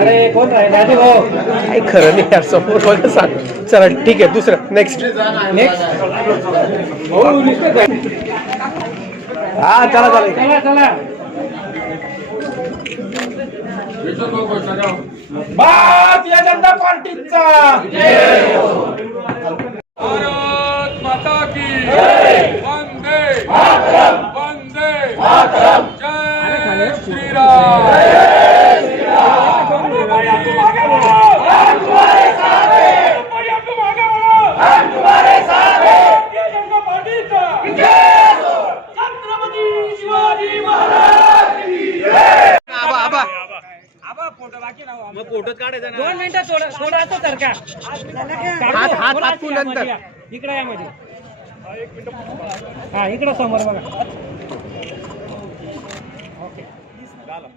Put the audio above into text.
अरे कोण राहिले काही खरं नाही यार, समोर बघा सांग. चला ठीक आहे, दुसरं नेक्स्ट हा चला चला चला. भारतीय जनता पार्टीचा भारत माता की वंदे वंदे जय श्रीराम. फोटोच काढायचा ना. 2 मिनिटं थोडं तर का हात नंतर इकडे या मध्ये. हा इकडे समोर बघा. ओके चला.